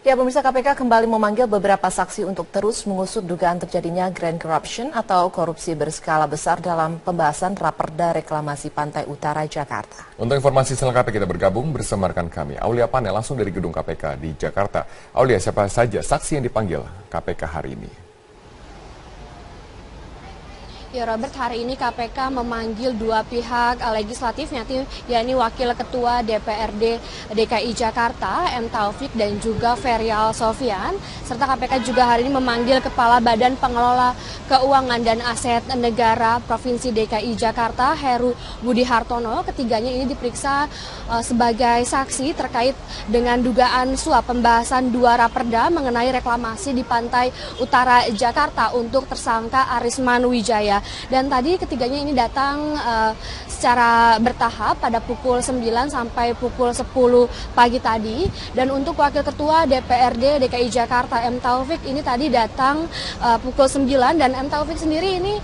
Ya, pemirsa, KPK kembali memanggil beberapa saksi untuk terus mengusut dugaan terjadinya grand corruption atau korupsi berskala besar dalam pembahasan Raperda Reklamasi Pantai Utara Jakarta. Untuk informasi selengkapnya kita bergabung bersama rekan kami, Aulia Pane, langsung dari gedung KPK di Jakarta. Aulia, siapa saja saksi yang dipanggil KPK hari ini? Ya Robert, hari ini KPK memanggil dua pihak legislatif, yakni Wakil Ketua DPRD DKI Jakarta M. Taufik dan juga Ferial Sofian. Serta KPK juga hari ini memanggil Kepala Badan Pengelola Keuangan dan Aset Negara Provinsi DKI Jakarta, Heru Budi Hartono. Ketiganya ini diperiksa sebagai saksi terkait dengan dugaan suap pembahasan dua raperda mengenai reklamasi di Pantai Utara Jakarta untuk tersangka Arisman Wijaya. Dan tadi ketiganya ini datang secara bertahap pada pukul 9 sampai pukul 10 pagi tadi. Dan untuk Wakil Ketua DPRD DKI Jakarta M. Taufik ini tadi datang pukul 9, dan M. Taufik sendiri ini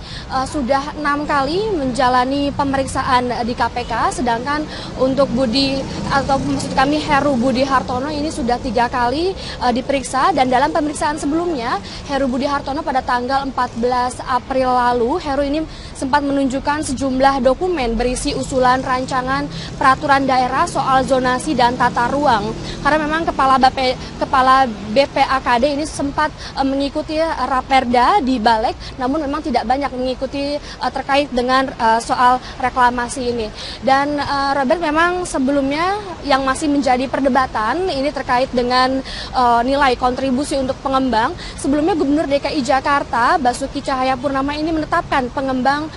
sudah 6 kali menjalani pemeriksaan di KPK, sedangkan untuk Heru Budi Hartono ini sudah 3 kali diperiksa. Dan dalam pemeriksaan sebelumnya Heru Budi Hartono pada tanggal 14 April lalu, Heru ini sempat menunjukkan sejumlah dokumen berisi usulan rancangan peraturan daerah soal zonasi dan tata ruang. Karena memang Kepala BPAKD ini sempat mengikuti Raperda di Balik, namun memang tidak banyak mengikuti terkait dengan soal reklamasi ini. Dan Robert, memang sebelumnya yang masih menjadi perdebatan ini terkait dengan nilai kontribusi untuk pengembang. Sebelumnya Gubernur DKI Jakarta Basuki Cahayapurnama ini menetapkan pengembang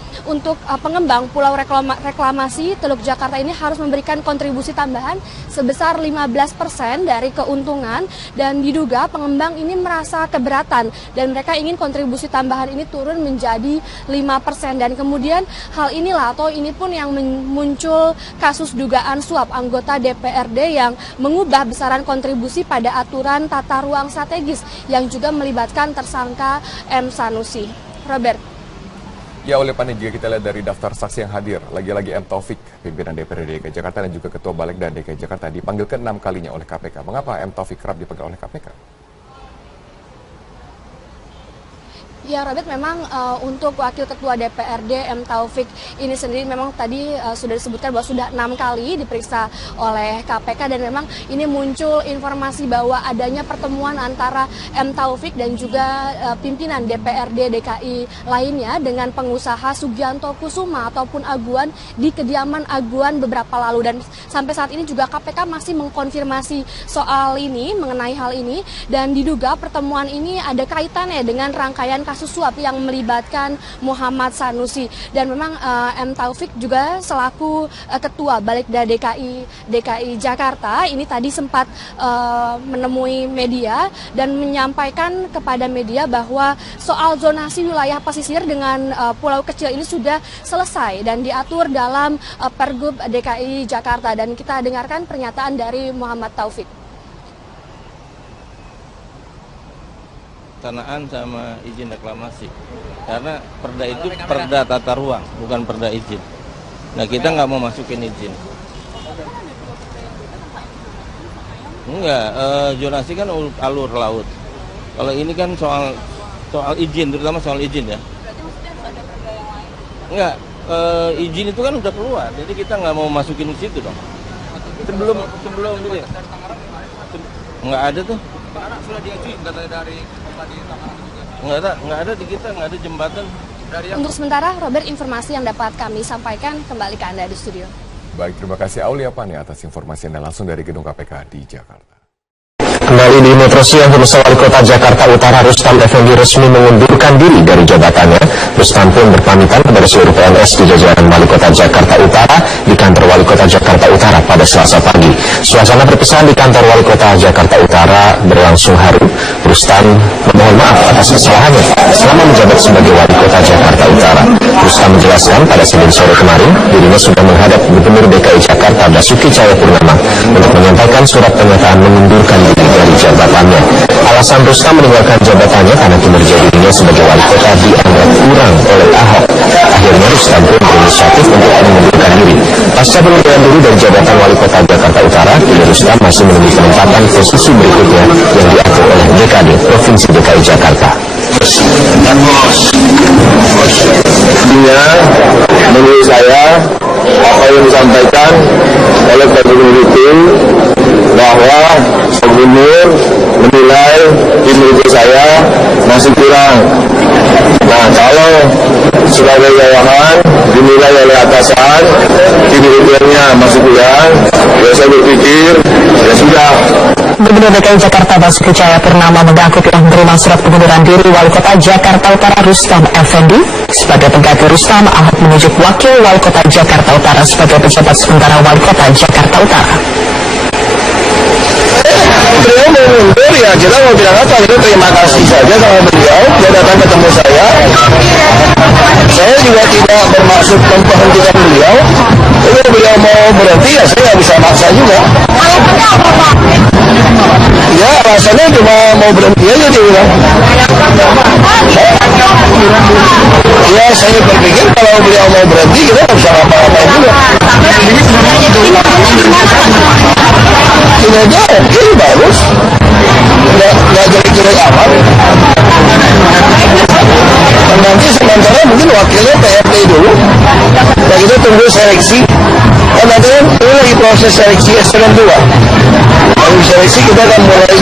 Pulau Reklamasi Teluk Jakarta ini harus memberikan kontribusi tambahan sebesar 15% dari keuntungan, dan diduga pengembang ini merasa keberatan dan mereka ingin kontribusi tambahan ini turun menjadi 5%. Dan kemudian hal inilah atau ini pun yang muncul kasus dugaan suap anggota DPRD yang mengubah besaran kontribusi pada aturan tata ruang strategis yang juga melibatkan tersangka M. Sanusi. Robert. Ya, oleh Pane, jika kita lihat dari daftar saksi yang hadir, lagi-lagi M. Taufik, pimpinan DPRD DKI Jakarta dan juga Ketua Balik dan DKI Jakarta dipanggil ke-6 kalinya oleh KPK. Mengapa M. Taufik kerap dipanggil oleh KPK? Ya Robert, memang untuk Wakil Ketua DPRD M. Taufik ini sendiri memang tadi sudah disebutkan bahwa sudah 6 kali diperiksa oleh KPK, dan memang ini muncul informasi bahwa adanya pertemuan antara M. Taufik dan juga pimpinan DPRD DKI lainnya dengan pengusaha Sugianto Kusuma ataupun Aguan di kediaman Aguan beberapa lalu. Dan sampai saat ini juga KPK masih mengkonfirmasi soal ini, mengenai hal ini, dan diduga pertemuan ini ada kaitannya dengan rangkaian kasus suap yang melibatkan Muhammad Sanusi. Dan memang M. Taufik juga selaku Ketua Balikda DKI Jakarta ini tadi sempat menemui media dan menyampaikan kepada media bahwa soal zonasi wilayah pesisir dengan pulau kecil ini sudah selesai dan diatur dalam Pergub DKI Jakarta. Dan kita dengarkan pernyataan dari Muhammad Taufik. Tanaan sama izin reklamasi, karena perda itu perda tata ruang, bukan perda izin. Nah, kita nggak mau masukin izin. Enggak, zonasi kan alur laut. Kalau ini kan soal izin, terutama soal izin ya. Enggak, izin itu kan udah keluar, jadi kita nggak mau masukin di situ dong. Sebelum dulu ya. Nggak ada tuh. Sudah diajuin katanya dari nggak ada di kita, nggak ada jembatan. Untuk sementara, Robert, informasi yang dapat kami sampaikan, kembali ke Anda di studio. Baik, terima kasih Aulia Pane atas informasi Anda langsung dari gedung KPK di Jakarta. Kembali di Metro Siang, Bursa Wali Kota Jakarta Utara Rustam Effendi resmi mengundurkan diri dari jabatannya. Rustam pun berpamitan kepada seluruh PNS di jajaran Wali Kota Jakarta Utara di kantor Wali Kota Jakarta Utara pada Selasa pagi. Suasana berkesan di kantor Wali Kota Jakarta Utara berlangsung haru. Rustam memohon maaf atas kesalahannya selama menjabat sebagai Wali Kota Jakarta Utara. Rustam menjelaskan pada Senin sore kemarin dirinya sudah menghadap Gubernur DKI Jakarta Basuki Cahayapurnama untuk menyampaikan surat pernyataan mengundurkan diri dari jabatannya. Alasan Rustam meninggalkan jabatannya karena kinerja dirinya sebagai wali kota dianggap kurang oleh Ahok. Akhirnya Rustam pun berinisiatif untuk mengundurkan diri. Pasca pengunduran diri dari jabatan Wali Kota Jakarta Utara, kini Rustam masih menunggu penempatan posisi berikutnya yang diatur oleh DKD Provinsi DKI Jakarta. Dia menurut saya apa yang disampaikan oleh Pak Gubernur itu bahwa Gubernur menilai kinerja saya masih kurang. Nah, kalau sebagai bawahan dinilai oleh atasan kinerjanya masih kurang, ya saya berpikir ya sudah. Gubernur DKI Jakarta Basuki Cahayapurnama mengaku telah menerima surat pengunduran diri Wali Kota Jakarta Utara Rustam Effendi. Sebagai pengganti Rustam, Ahok menunjuk Wakil Wali Kota Jakarta Utara sebagai pejabat sementara Wali Kota Jakarta Utara. Beliau mau mundur, ya kita mau bilang apa, itu terima kasih saja sama beliau, dia datang ketemu saya. Saya juga tidak bermaksud memberhentikan beliau. Kalau beliau mau berhenti, ya saya nggak bisa maksa juga. Ya alasannya cuma mau berhenti aja dia bilang. Ya saya berpikir kalau beliau mau berhenti, kita nggak bisa ngapa-ngapain juga. Kinerja oke, bagus, nggak jelek-jelek amat. Nanti sementara mungkin wakilnya PRT dulu, nah kita tunggu seleksi. Kan nanti kan ini lagi proses seleksi S2. Dari seleksi kita akan mulai.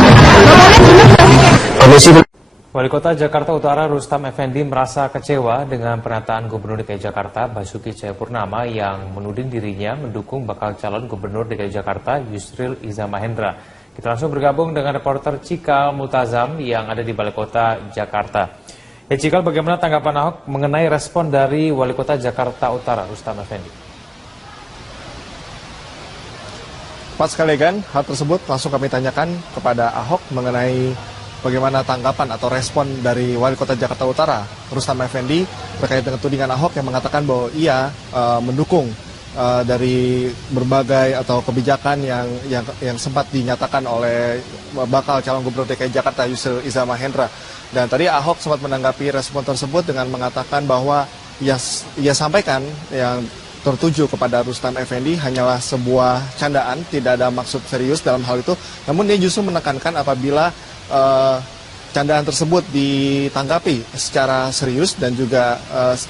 Wali Kota Jakarta Utara Rustam Effendi merasa kecewa dengan pernyataan Gubernur DKI Jakarta Basuki Cahayapurnama yang menuding dirinya mendukung bakal calon Gubernur DKI Jakarta Yusril Iza Mahendra. Kita langsung bergabung dengan reporter Cikal Multazam yang ada di Balai Kota Jakarta. Ya Cikal, bagaimana tanggapan Ahok mengenai respon dari Wali Kota Jakarta Utara Rustam Effendi? Pas sekali kan, hal tersebut langsung kami tanyakan kepada Ahok mengenai bagaimana tanggapan atau respon dari Wali Kota Jakarta Utara Rustam Effendi terkait dengan tudingan Ahok yang mengatakan bahwa ia mendukung dari berbagai atau kebijakan yang sempat dinyatakan oleh bakal calon Gubernur DKI Jakarta Yusril Iza Mahendra. Dan tadi Ahok sempat menanggapi respon tersebut dengan mengatakan bahwa ia sampaikan yang tertuju kepada Rustam Effendi hanyalah sebuah candaan, tidak ada maksud serius dalam hal itu. Namun dia justru menekankan apabila candaan tersebut ditanggapi secara serius dan juga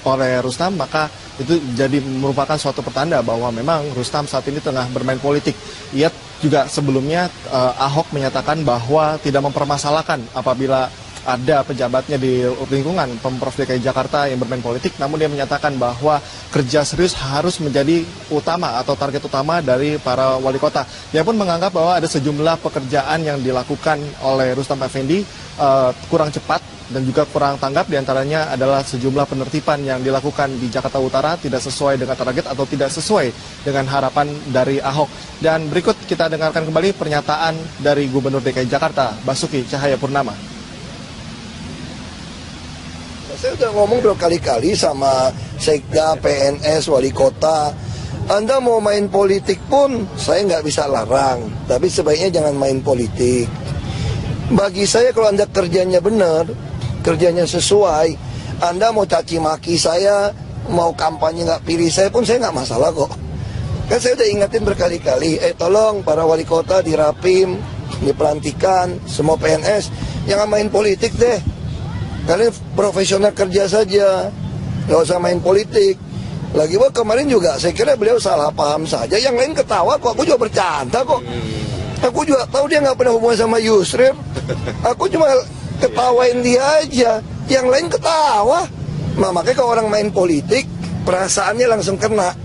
oleh Rustam, maka itu jadi merupakan suatu pertanda bahwa memang Rustam saat ini tengah bermain politik. Ia juga sebelumnya Ahok menyatakan bahwa tidak mempermasalahkan apabila ada pejabatnya di lingkungan Pemprov DKI Jakarta yang bermain politik, namun dia menyatakan bahwa kerja serius harus menjadi utama atau target utama dari para wali kota. Dia pun menganggap bahwa ada sejumlah pekerjaan yang dilakukan oleh Rustam Effendi kurang cepat dan juga kurang tanggap, diantaranya adalah sejumlah penertiban yang dilakukan di Jakarta Utara tidak sesuai dengan target atau tidak sesuai dengan harapan dari Ahok. Dan berikut kita dengarkan kembali pernyataan dari Gubernur DKI Jakarta Basuki Cahayapurnama. Saya sudah ngomong berkali-kali sama Sekda, PNS, Wali Kota. Anda mau main politik pun saya nggak bisa larang. Tapi sebaiknya jangan main politik. Bagi saya kalau Anda kerjanya benar, kerjanya sesuai, Anda mau caci maki saya, mau kampanye nggak pilih saya pun saya nggak masalah kok. Kan saya udah ingetin berkali-kali, tolong para Wali Kota dirapim, dipelantikan, semua PNS, jangan main politik deh. Kalian profesional kerja saja, nggak usah main politik. Lagi kemarin juga saya kira beliau salah paham saja. Yang lain ketawa kok, aku juga bercanda kok. Aku juga tahu dia nggak pernah hubungan sama Yusril. Aku cuma ketawain dia aja. Yang lain ketawa. Nah, makanya kalau orang main politik, perasaannya langsung kena.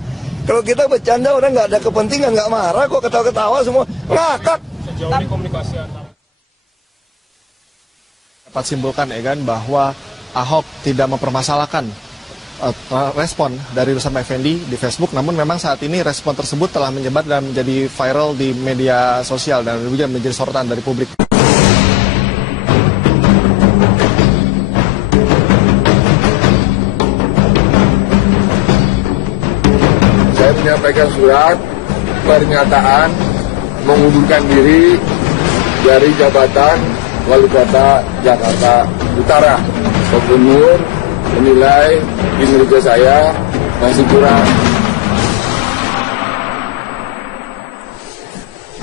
Kalau kita bercanda orang nggak ada kepentingan, nggak marah kok, ketawa-ketawa semua ngakak. Sejauh ini komunikasi dapat simpulkan ya kan bahwa Ahok tidak mempermasalahkan respon dari Rustam Effendi di Facebook, namun memang saat ini respon tersebut telah menyebar dan menjadi viral di media sosial dan juga menjadi sorotan dari publik. Saya menyampaikan surat pernyataan mengundurkan diri dari jabatan Wali Kota Jakarta Utara. Gubernur menilai kinerja saya masih kurang.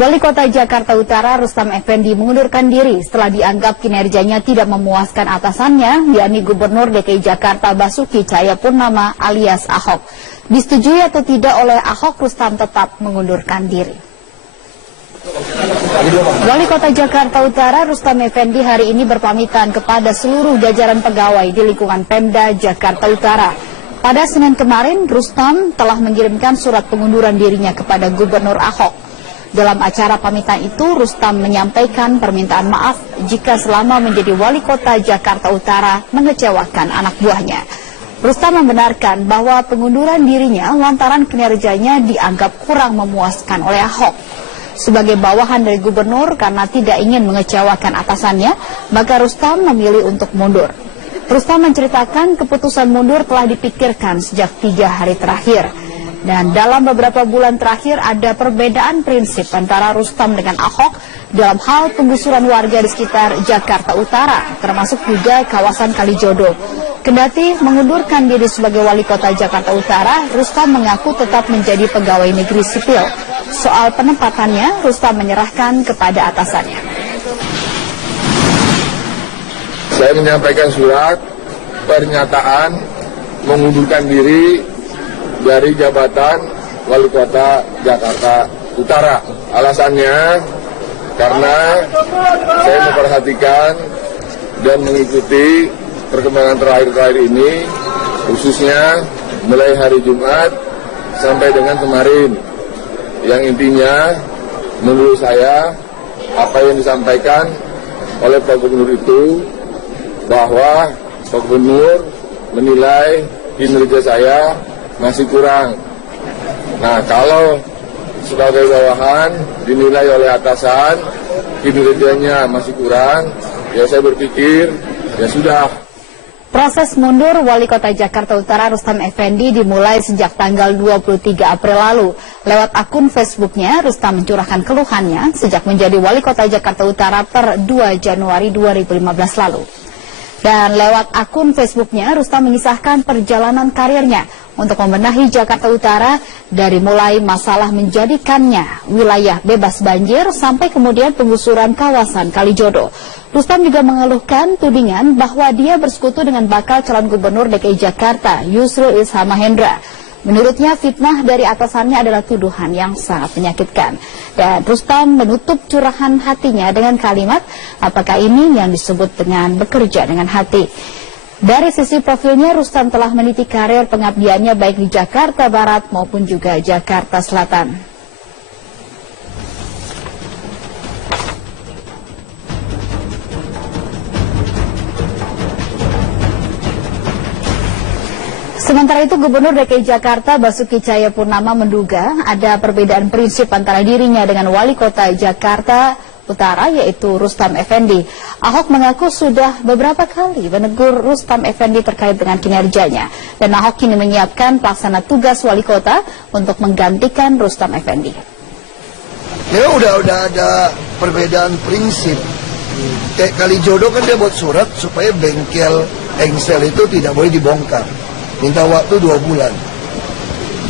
Wali Kota Jakarta Utara Rustam Effendi mengundurkan diri setelah dianggap kinerjanya tidak memuaskan atasannya, yakni Gubernur DKI Jakarta Basuki Cahayapurnama alias Ahok. Disetujui atau tidak oleh Ahok, Rustam tetap mengundurkan diri. Wali Kota Jakarta Utara Rustam Effendi hari ini berpamitan kepada seluruh jajaran pegawai di lingkungan Pemda Jakarta Utara. Pada Senin kemarin, Rustam telah mengirimkan surat pengunduran dirinya kepada Gubernur Ahok. Dalam acara pamitan itu, Rustam menyampaikan permintaan maaf jika selama menjadi wali kota Jakarta Utara mengecewakan anak buahnya. Rustam membenarkan bahwa pengunduran dirinya lantaran kinerjanya dianggap kurang memuaskan oleh Ahok. Sebagai bawahan dari gubernur karena tidak ingin mengecewakan atasannya, maka Rustam memilih untuk mundur. Rustam menceritakan keputusan mundur telah dipikirkan sejak 3 hari terakhir. Dan dalam beberapa bulan terakhir ada perbedaan prinsip antara Rustam dengan Ahok dalam hal penggusuran warga di sekitar Jakarta Utara, termasuk juga kawasan Kalijodo. Kendati mengundurkan diri sebagai wali kota Jakarta Utara, Rustam mengaku tetap menjadi pegawai negeri sipil. Soal penempatannya, Rustam menyerahkan kepada atasannya. Saya menyampaikan surat pernyataan mengundurkan diri dari jabatan wali kota Jakarta Utara. Alasannya karena saya memperhatikan dan mengikuti perkembangan terakhir ini, khususnya mulai hari Jumat sampai dengan kemarin. Yang intinya menurut saya apa yang disampaikan oleh Pak Gubernur itu bahwa Pak Gubernur menilai kinerja saya masih kurang. Nah, kalau sebagai bawahan dinilai oleh atasan kinerjanya masih kurang, ya saya berpikir ya sudah. Proses mundur Wali Kota Jakarta Utara Rustam Effendi dimulai sejak tanggal 23 April lalu. Lewat akun Facebooknya, Rustam mencurahkan keluhannya sejak menjadi Wali Kota Jakarta Utara per 2 Januari 2015 lalu. Dan lewat akun Facebooknya, Rustam mengisahkan perjalanan karirnya untuk membenahi Jakarta Utara dari mulai masalah menjadikannya wilayah bebas banjir sampai kemudian penggusuran kawasan Kalijodo. Rustam juga mengeluhkan tudingan bahwa dia bersekutu dengan bakal calon gubernur DKI Jakarta, Yusril Iza Mahendra. Menurutnya fitnah dari atasannya adalah tuduhan yang sangat menyakitkan. Dan Rustam menutup curahan hatinya dengan kalimat, apakah ini yang disebut dengan bekerja dengan hati. Dari sisi profilnya, Rustam telah meniti karir pengabdiannya baik di Jakarta Barat maupun juga Jakarta Selatan. Sementara itu, Gubernur DKI Jakarta Basuki Cahayapurnama menduga ada perbedaan prinsip antara dirinya dengan Wali Kota Jakarta Utara, yaitu Rustam Effendi. Ahok mengaku sudah beberapa kali menegur Rustam Effendi terkait dengan kinerjanya, dan Ahok kini menyiapkan pelaksana tugas Wali Kota untuk menggantikan Rustam Effendi. Ya udah ada perbedaan prinsip. Kayak Kalijodo kan dia buat surat supaya bengkel engsel itu tidak boleh dibongkar. Minta waktu 2 bulan.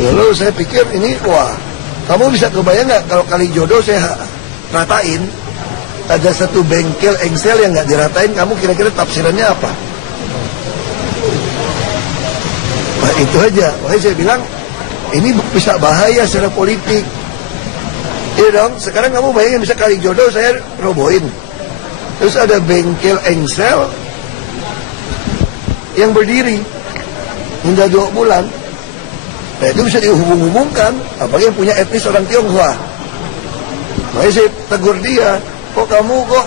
Lalu saya pikir ini, wah, kamu bisa kebayang nggak kalau Kalijodo saya ratain, ada satu bengkel engsel yang nggak diratain, kamu kira-kira tafsirannya apa? Nah itu aja, makanya saya bilang ini bisa bahaya secara politik. Iya dong, sekarang kamu bayangin bisa Kalijodo saya robohin, terus ada bengkel engsel yang berdiri hingga 2 bulan. Nah itu bisa dihubung-hubungkan, apalagi yang punya etnis orang Tionghoa. Makanya saya tegur dia, kok kamu kok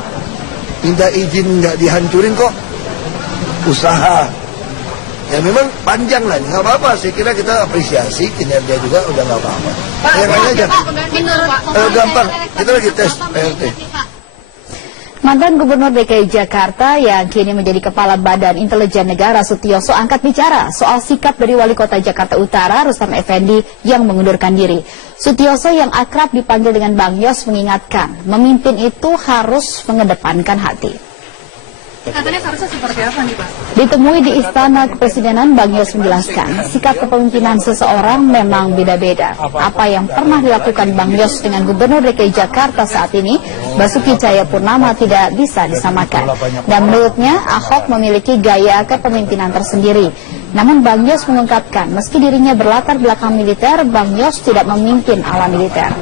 minta izin nggak dihancurin kok usaha. Ya memang panjang lah, nggak apa-apa. Saya kira kita apresiasi kinerja juga, udah nggak apa-apa. Yang lain aja. Gampang, kita lagi tes PRT. Mantan Gubernur DKI Jakarta yang kini menjadi Kepala Badan Intelijen Negara Sutioso angkat bicara soal sikap dari Wali Kota Jakarta Utara Rustam Effendi yang mengundurkan diri. Sutioso yang akrab dipanggil dengan Bang Yos mengingatkan, memimpin itu harus mengedepankan hati. Katanya seharusnya seperti apa nih Pak? Ditemui di Istana Kepresidenan, Bang Yos menjelaskan, sikap kepemimpinan seseorang memang beda-beda. Apa yang pernah dilakukan Bang Yos dengan Gubernur DKI Jakarta saat ini, Basuki Cahayapurnama, tidak bisa disamakan. Dan menurutnya, Ahok memiliki gaya kepemimpinan tersendiri. Namun Bang Yos mengungkapkan, meski dirinya berlatar belakang militer, Bang Yos tidak memimpin ala militer.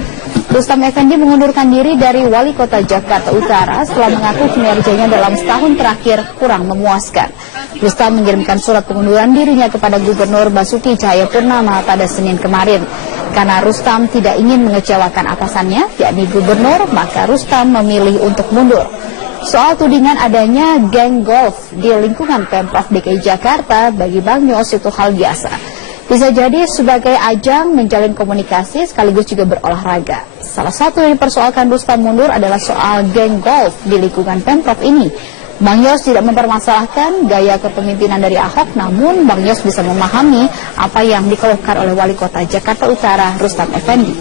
Rustam Effendi mengundurkan diri dari Wali Kota Jakarta Utara setelah mengaku kinerjanya dalam setahun terakhir kurang memuaskan. Rustam mengirimkan surat pengunduran dirinya kepada Gubernur Basuki Cahayapurnama pada Senin kemarin. Karena Rustam tidak ingin mengecewakan atasannya, yakni Gubernur, maka Rustam memilih untuk mundur. Soal tudingan adanya geng golf di lingkungan Pemprov DKI Jakarta, bagi Bang Yos itu hal biasa. Bisa jadi sebagai ajang menjalin komunikasi sekaligus juga berolahraga. Salah satu yang dipersoalkan Rustam mundur adalah soal geng golf di lingkungan Pemprov ini. Bang Yos tidak mempermasalahkan gaya kepemimpinan dari Ahok, namun Bang Yos bisa memahami apa yang dikeluhkan oleh Wali Kota Jakarta Utara, Rustam Effendi.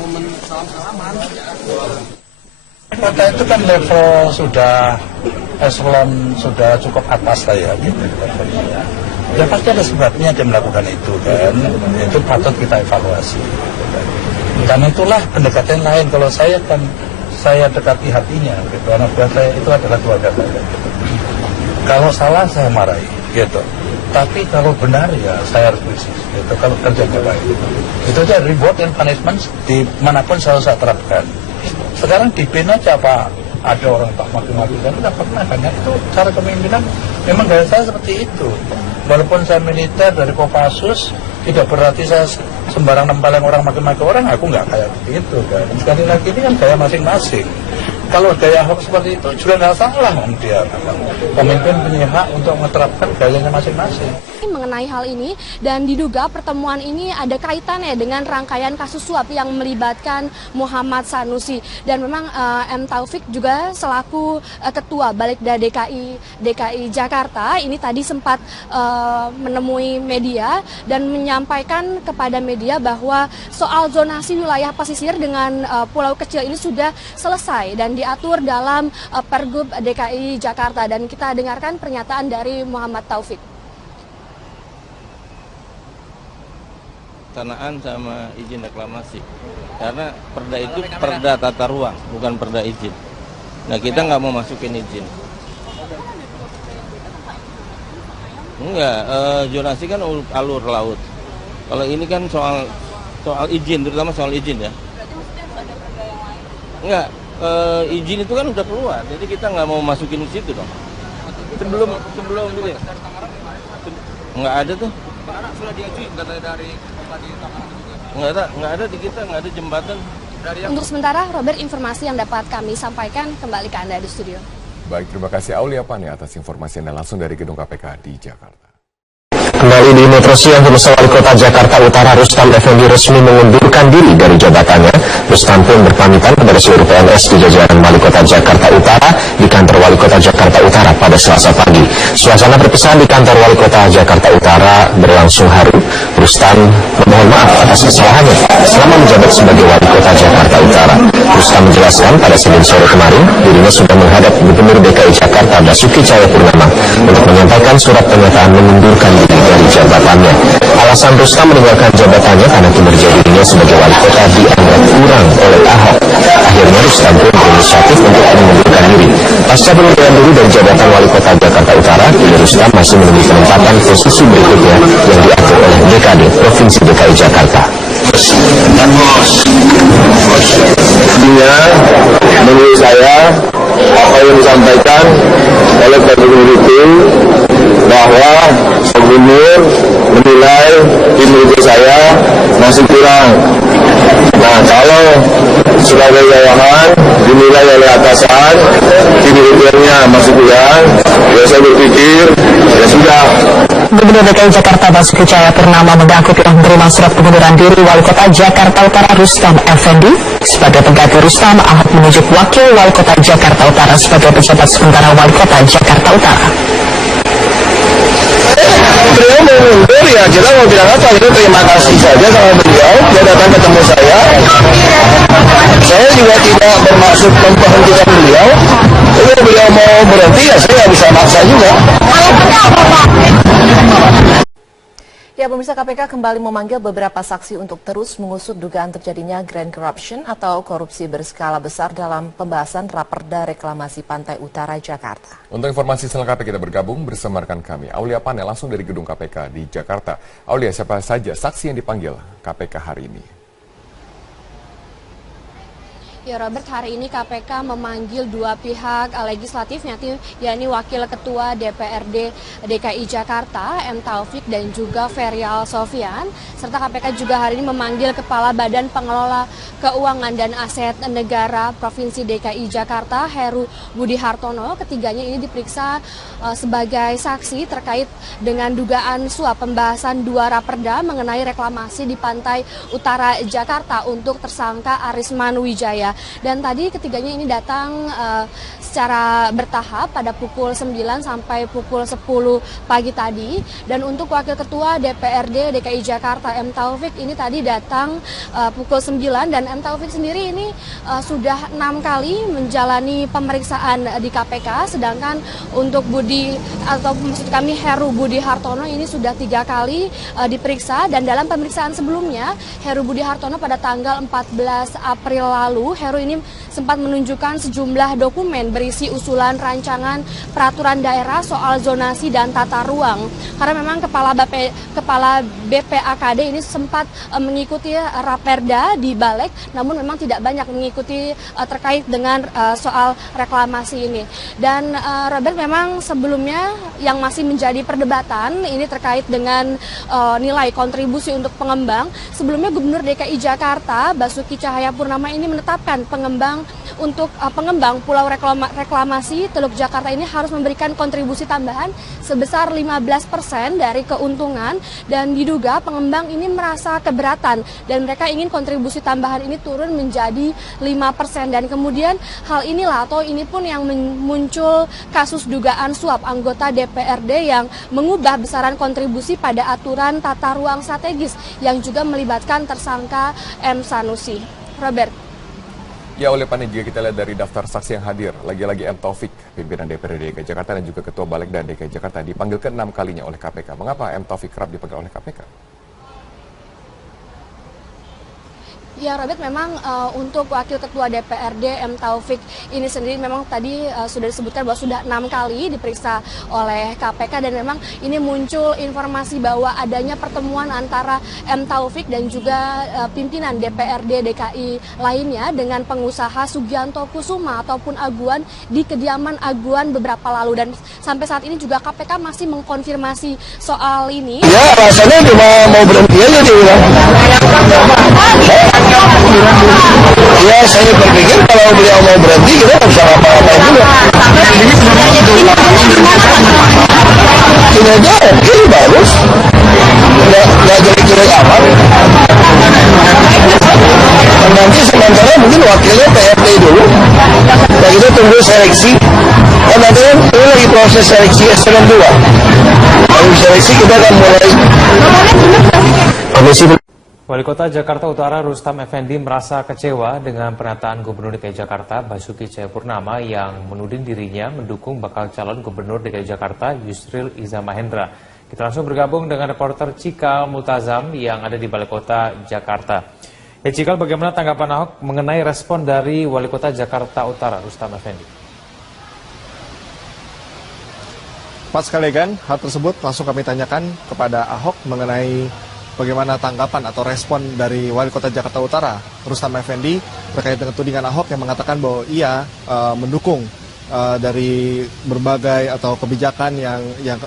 Kota itu kan level sudah eselon sudah cukup atas lah ya gitu. Ya pasti ada sebabnya dia melakukan itu kan, itu patut kita evaluasi. Dan itulah pendekatan lain. Kalau saya kan saya dekati hatinya, gitu. Karena buat saya itu adalah keluarga saya. Kalau salah saya marahi, gitu. Tapi kalau benar ya saya harus krisis, gitu. Kalau kerjanya baik, itu aja reward and punishment dimanapun selalu saya terapkan. Sekarang di PIN aja Pak, ada orang tak maki-maki dan tidak pernah kan, itu cara kepemimpinan memang gaya saya seperti itu. Walaupun saya militer dari Kopassus, tidak berarti saya sembarang nempeleng orang maki-maki orang, aku nggak kayak begitu kan. Sekali lagi ini kan gaya masing-masing. Kalau gaya Ahok seperti itu juga nggak salah, dia pemimpin punya hak untuk menerapkan gayanya masing-masing. Mengenai hal ini dan diduga pertemuan ini ada kaitannya dengan rangkaian kasus suap yang melibatkan Muhammad Sanusi, dan memang M. Taufik juga selaku ketua Balikda DKI Jakarta ini tadi sempat menemui media dan menyampaikan kepada media bahwa soal zonasi wilayah pesisir dengan pulau kecil ini sudah selesai dan diatur dalam Pergub DKI Jakarta, dan kita dengarkan pernyataan dari Muhammad Taufik. Tanaan sama izin reklamasi, karena perda itu perda tata ruang, bukan perda izin. Nah kita nggak mau masukin izin. Enggak, zonasi kan alur laut. Kalau ini kan soal izin, terutama soal izin ya. Enggak, izin itu kan udah keluar, jadi kita nggak mau masukin ke situ dong. Sebelum ini, nggak ada tuh. Sudah diajuin katanya dari nggak ada di kita, nggak ada jembatan. Untuk sementara, Robert, informasi yang dapat kami sampaikan kembali ke Anda di studio. Baik, terima kasih Aulia Pani atas informasi Anda langsung dari Gedung KPK di Jakarta. Kembali di Metro Siang, Pemirsa, Wali Kota Jakarta Utara Rustam Effendi resmi mengundurkan diri dari jabatannya. Rustam pun berpamitan kepada seluruh PNS di jajaran Wali Kota Jakarta Utara di kantor Wali Kota Jakarta Utara pada Selasa pagi. Suasana perpisahan di kantor Wali Kota Jakarta Utara berlangsung haru. Rustam memohon maaf atas kesalahannya selama menjabat sebagai Wali Kota Jakarta Utara. Rustam menjelaskan pada Senin sore kemarin dirinya sudah menghadap Gubernur DKI Jakarta Basuki Cahayapurnama untuk menyampaikan surat pernyataan mengundurkan diri dari jabatannya. Alasan Rustam meninggalkan jabatannya karena kinerja dirinya sebagai wali kota dianggap kurang oleh Ahok. Akhirnya Rustam pun berinisiatif untuk mengundurkan diri. Pasca pengunduran diri dari jabatan wali kota Jakarta Utara, kini Rustam masih menunggu penempatan posisi berikutnya yang diatur oleh DKD Provinsi DKI Jakarta. Dia menurut saya apa yang disampaikan oleh Pak Gubernur itu bahwa Gubernur menilai kinerja saya masih kurang. Nah, kalau sebagai bawahan dinilai oleh atasan kinerjanya masih kurang, ya saya berpikir ya sudah. Gubernur DKI Jakarta Basuki Cahayapurnama mengaku telah menerima surat pengunduran diri Wali Kota Jakarta Utara Rustam Effendi. Sebagai pengganti Rustam, Ahok menunjuk Wakil Wali Kota Jakarta Utara sebagai pejabat sementara Wali Kota Jakarta Utara. Beliau mau mundur ya, kita mau bilang apa, itu terima kasih saja sama beliau, dia datang ketemu saya. Saya juga tidak bermaksud memberhentikan beliau. Kalau beliau mau berhenti ya saya bisa tidak maksa juga. Ya, pemirsa, KPK kembali memanggil beberapa saksi untuk terus mengusut dugaan terjadinya grand corruption atau korupsi berskala besar dalam pembahasan Raperda Reklamasi Pantai Utara Jakarta. Untuk informasi selengkapnya kita bergabung bersama rekan kami, Aulia Panel, langsung dari gedung KPK di Jakarta. Aulia, siapa saja saksi yang dipanggil KPK hari ini? Ya Robert, hari ini KPK memanggil dua pihak legislatif, yakni Wakil Ketua DPRD DKI Jakarta M. Taufik dan juga Ferial Sofian. Serta KPK juga hari ini memanggil Kepala Badan Pengelola Keuangan dan Aset Negara Provinsi DKI Jakarta, Heru Budi Hartono. Ketiganya ini diperiksa sebagai saksi terkait dengan dugaan suap pembahasan dua raperda mengenai reklamasi di Pantai Utara Jakarta untuk tersangka Arisman Wijaya. Dan tadi ketiganya ini datang secara bertahap pada pukul 9 sampai pukul 10 pagi tadi. Dan untuk Wakil Ketua DPRD DKI Jakarta M. Taufik ini tadi datang pukul 9, dan M. Taufik sendiri ini sudah 6 kali menjalani pemeriksaan di KPK, sedangkan untuk Heru Budi Hartono ini sudah 3 kali diperiksa. Dan dalam pemeriksaan sebelumnya Heru Budi Hartono pada tanggal 14 April lalu, Heru ini sempat menunjukkan sejumlah dokumen berisi usulan rancangan peraturan daerah soal zonasi dan tata ruang. Karena memang Kepala BPAKD ini sempat mengikuti Raperda di Balek, namun memang tidak banyak mengikuti terkait dengan soal reklamasi ini. Dan Robert, memang sebelumnya yang masih menjadi perdebatan ini terkait dengan nilai kontribusi untuk pengembang. Sebelumnya Gubernur DKI Jakarta Basuki Cahayapurnama ini menetapkan pengembang Pulau Reklamasi Teluk Jakarta ini harus memberikan kontribusi tambahan sebesar 15% dari keuntungan, dan diduga pengembang ini merasa keberatan dan mereka ingin kontribusi tambahan ini turun menjadi 5%. Dan kemudian hal inilah atau ini pun yang muncul kasus dugaan suap anggota DPRD yang mengubah besaran kontribusi pada aturan tata ruang strategis yang juga melibatkan tersangka M. Sanusi. Robert. Ya, oleh Pani, jika kita lihat dari daftar saksi yang hadir, lagi-lagi M. Taufik, pimpinan DPRD DKI Jakarta dan juga Ketua Balik dan DKI Jakarta dipanggil ke-6 kalinya oleh KPK. Mengapa M. Taufik kerap dipanggil oleh KPK? Ya Robert, memang untuk Wakil Ketua DPRD M. Taufik ini sendiri memang tadi sudah disebutkan bahwa sudah 6 kali diperiksa oleh KPK, dan memang ini muncul informasi bahwa adanya pertemuan antara M. Taufik dan juga pimpinan DPRD DKI lainnya dengan pengusaha Sugianto Kusuma ataupun Aguan di kediaman Aguan beberapa lalu, dan sampai saat ini juga KPK masih mengkonfirmasi soal ini. Ya, rasanya cuma mau berhenti aja dia bilang. Ya, saya berpikir kalau beliau mau berhenti kita nggak bisa apa-apa juga. Ini aja oke, bagus, nggak jelek-jelek amat. Nanti sementara mungkin wakilnya PRT dulu, dan kita tunggu seleksi. Dan nanti kan ini lagi proses seleksi S2. Dari seleksi kita akan mulai. Wali Kota Jakarta Utara Rustam Effendi merasa kecewa dengan pernyataan Gubernur DKI Jakarta Basuki Cahayapurnama yang menuding dirinya mendukung bakal calon Gubernur DKI Jakarta Yusril Iza Mahendra. Kita langsung bergabung dengan reporter Cikal Multazam yang ada di Balai Kota Jakarta. Ya Cikal, bagaimana tanggapan Ahok mengenai respon dari Wali Kota Jakarta Utara Rustam Effendi? Pak sekalian, hal tersebut langsung kami tanyakan kepada Ahok mengenai bagaimana tanggapan atau respon dari Wali Kota Jakarta Utara, Rustam Effendi, terkait dengan tudingan Ahok yang mengatakan bahwa ia mendukung dari berbagai atau kebijakan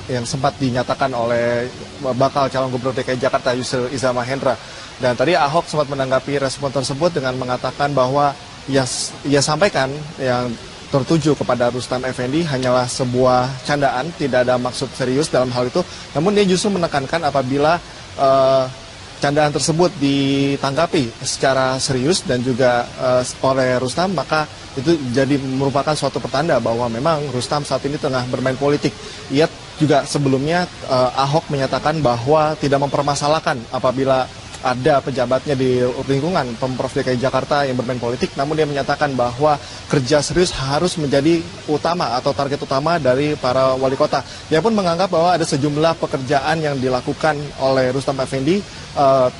yang sempat dinyatakan oleh bakal calon Gubernur DKI Jakarta Yusril Iza Mahendra. Dan tadi Ahok sempat menanggapi respon tersebut dengan mengatakan bahwa ia sampaikan yang tertuju kepada Rustam Effendi hanyalah sebuah candaan, tidak ada maksud serius dalam hal itu. Namun dia justru menekankan apabila candaan tersebut ditanggapi secara serius dan juga oleh Rustam, maka itu jadi merupakan suatu pertanda bahwa memang Rustam saat ini tengah bermain politik. Ia juga sebelumnya Ahok menyatakan bahwa tidak mempermasalahkan apabila ada pejabatnya di lingkungan Pemprov DKI Jakarta yang bermain politik, namun dia menyatakan bahwa kerja serius harus menjadi utama atau target utama dari para wali kota. Dia pun menganggap bahwa ada sejumlah pekerjaan yang dilakukan oleh Rustam Effendi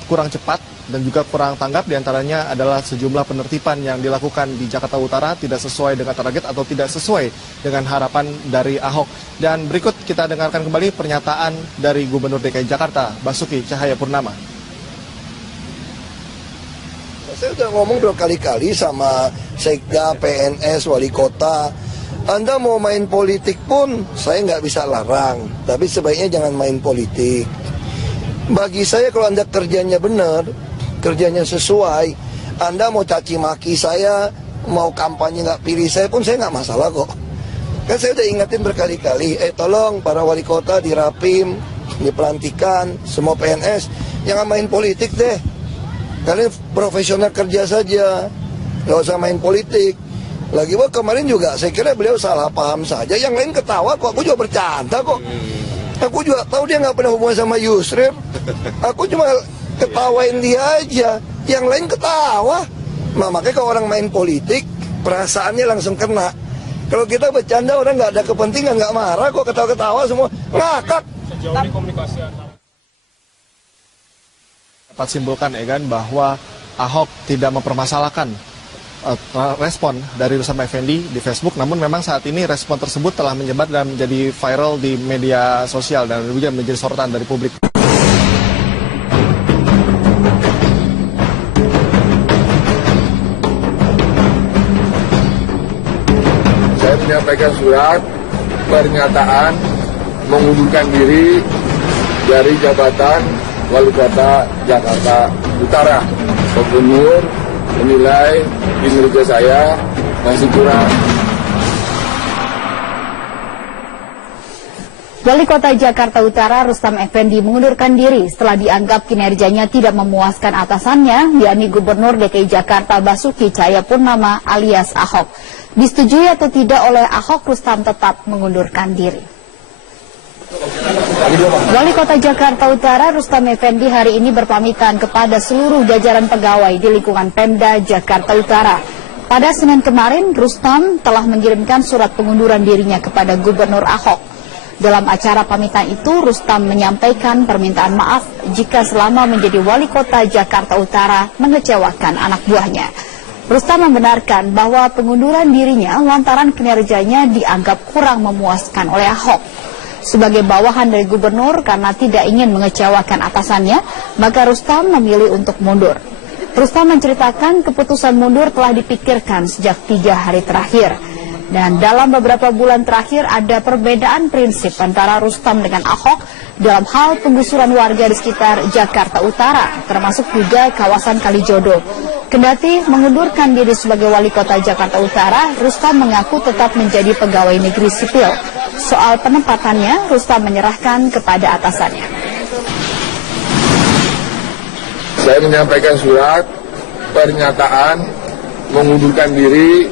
kurang cepat dan juga kurang tanggap, diantaranya adalah sejumlah penertiban yang dilakukan di Jakarta Utara tidak sesuai dengan target atau tidak sesuai dengan harapan dari Ahok. Dan berikut kita dengarkan kembali pernyataan dari Gubernur DKI Jakarta, Basuki Cahayapurnama. Saya udah ngomong berkali-kali sama Sekda, PNS, wali kota, Anda mau main politik pun saya nggak bisa larang, tapi sebaiknya jangan main politik. Bagi saya kalau Anda kerjanya benar, kerjanya sesuai, Anda mau caci maki saya, mau kampanye nggak pilih saya pun saya nggak masalah kok. Kan saya udah ingetin berkali-kali, tolong para wali kota di Rapim, di pelantikan, semua PNS, jangan main politik deh. Kalian profesional kerja saja, nggak usah main politik. Lagi kemarin juga saya kira beliau salah paham saja, yang lain ketawa kok, aku juga bercanda kok. Aku juga tahu dia nggak pernah hubungan sama Yusril. Aku cuma ketawain dia aja, yang lain ketawa. Nah, makanya kalau orang main politik, perasaannya langsung kena. Kalau kita bercanda orang nggak ada kepentingan, nggak marah kok, ketawa-ketawa semua ngakak. Sejauh ini komunikasi dapat simpulkan bahwa Ahok tidak mempermasalahkan respon dari Rustam Effendi di Facebook, namun memang saat ini respon tersebut telah menyebar dan menjadi viral di media sosial dan juga menjadi sorotan dari publik. Saya menyampaikan surat pernyataan mengundurkan diri dari jabatan Wali Kota Jakarta Utara. Gubernur menilai kinerja saya masih kurang. Wali Kota Jakarta Utara Rustam Effendi mengundurkan diri setelah dianggap kinerjanya tidak memuaskan atasannya, yakni Gubernur DKI Jakarta Basuki Cahayapurnama alias Ahok. Disetujui atau tidak oleh Ahok, Rustam tetap mengundurkan diri. Wali Kota Jakarta Utara Rustam Effendi hari ini berpamitan kepada seluruh jajaran pegawai di lingkungan Pemda Jakarta Utara. Pada Senin kemarin, Rustam telah mengirimkan surat pengunduran dirinya kepada Gubernur Ahok. Dalam acara pamitan itu, Rustam menyampaikan permintaan maaf jika selama menjadi Wali Kota Jakarta Utara mengecewakan anak buahnya. Rustam membenarkan bahwa pengunduran dirinya lantaran kinerjanya dianggap kurang memuaskan oleh Ahok. Sebagai bawahan dari gubernur karena tidak ingin mengecewakan atasannya, maka Rustam memilih untuk mundur. Rustam menceritakan keputusan mundur telah dipikirkan sejak 3 hari terakhir. Dan dalam beberapa bulan terakhir ada perbedaan prinsip antara Rustam dengan Ahok dalam hal penggusuran warga di sekitar Jakarta Utara, termasuk juga kawasan Kalijodo. Kendati mengundurkan diri sebagai Wali Kota Jakarta Utara, Rustam mengaku tetap menjadi pegawai negeri sipil. Soal penempatannya, Rustam menyerahkan kepada atasannya. Saya menyampaikan surat pernyataan mengundurkan diri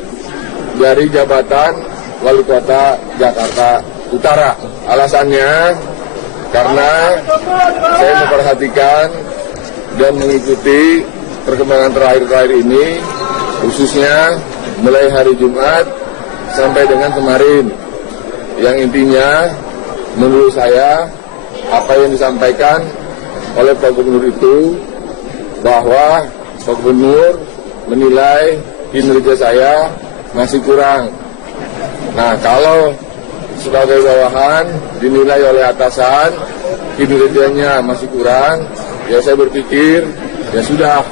dari jabatan Wali Kota Jakarta Utara. Alasannya karena saya memperhatikan dan mengikuti perkembangan terakhir ini, khususnya mulai hari Jumat sampai dengan kemarin, yang intinya menurut saya apa yang disampaikan oleh Pak Gubernur itu bahwa Pak Gubernur menilai kinerja saya masih kurang. Nah, kalau sebagai bawahan dinilai oleh atasan kinerjanya masih kurang, ya saya berpikir ya sudah.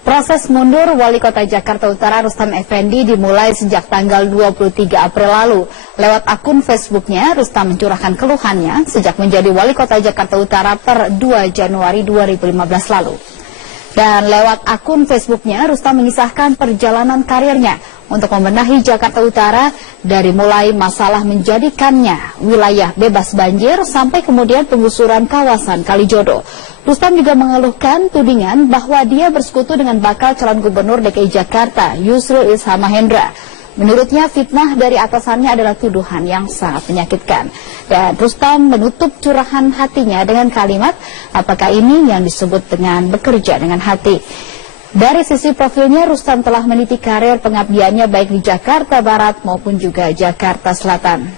Proses mundur Wali Kota Jakarta Utara Rustam Effendi dimulai sejak tanggal 23 April lalu. Lewat akun Facebooknya, Rustam mencurahkan keluhannya sejak menjadi Wali Kota Jakarta Utara per 2 Januari 2015 lalu. Dan lewat akun Facebooknya, Rustam mengisahkan perjalanan karirnya untuk membenahi Jakarta Utara dari mulai masalah menjadikannya wilayah bebas banjir sampai kemudian penggusuran kawasan Kalijodo. Rustam juga mengeluhkan tudingan bahwa dia bersekutu dengan bakal calon gubernur DKI Jakarta, Yusril Isham Mahendra. Menurutnya fitnah dari atasannya adalah tuduhan yang sangat menyakitkan. Dan Rustam menutup curahan hatinya dengan kalimat, apakah ini yang disebut dengan bekerja dengan hati? Dari sisi profilnya, Rustam telah meniti karir pengabdiannya baik di Jakarta Barat maupun juga Jakarta Selatan.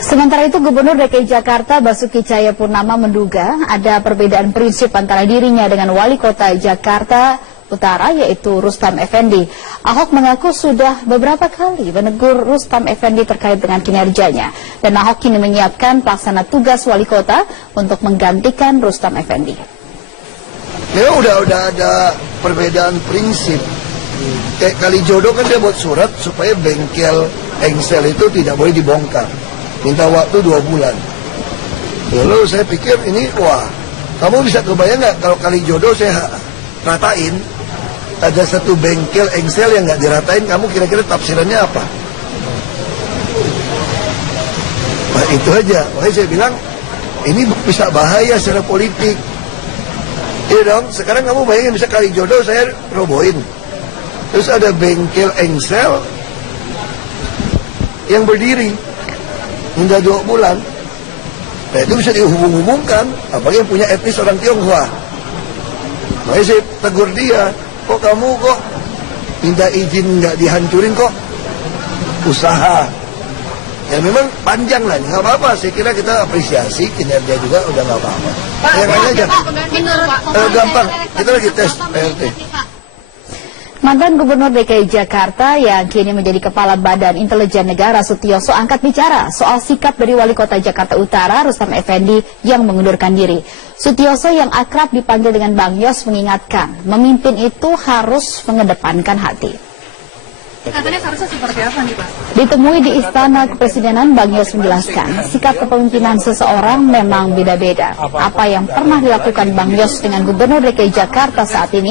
Sementara itu, Gubernur DKI Jakarta Basuki Cahayapurnama menduga ada perbedaan prinsip antara dirinya dengan Wali Kota Jakarta Utara, yaitu Rustam Effendi. Ahok mengaku sudah beberapa kali menegur Rustam Effendi terkait dengan kinerjanya, dan Ahok kini menyiapkan pelaksana tugas Wali Kota untuk menggantikan Rustam Effendi. Memang udah ada perbedaan prinsip. Kayak Kalijodo kan dia buat surat supaya bengkel engsel itu tidak boleh dibongkar. Minta waktu 2 bulan. Lalu saya pikir ini, wah, kamu bisa kebayang nggak kalau Kalijodo saya ratain, ada satu bengkel engsel yang nggak diratain, kamu kira-kira tafsirannya apa? Nah itu aja, makanya saya bilang ini bisa bahaya secara politik. Iya dong, sekarang kamu bayangin bisa Kalijodo saya robohin, terus ada bengkel engsel yang berdiri hingga 2 bulan. Nah itu bisa dihubung-hubungkan, apalagi yang punya etnis orang Tionghoa. Makanya saya tegur dia, kok kamu kok minta izin nggak dihancurin kok usaha. Ya memang panjang lah, nggak apa-apa. Saya kira kita apresiasi kinerja juga, udah nggak apa-apa. Yang lain aja. Gampang, kita lagi tes PRT. Mantan Gubernur DKI Jakarta yang kini menjadi Kepala Badan Intelijen Negara Sutioso angkat bicara soal sikap dari Wali Kota Jakarta Utara Rustam Effendi yang mengundurkan diri. Sutioso yang akrab dipanggil dengan Bang Yos mengingatkan, memimpin itu harus mengedepankan hati. Katanya seharusnya seperti apa nih Pak? Ditemui di Istana Kepresidenan, Bang Yos menjelaskan sikap kepemimpinan seseorang memang beda-beda. Apa yang pernah dilakukan Bang Yos dengan Gubernur DKI Jakarta saat ini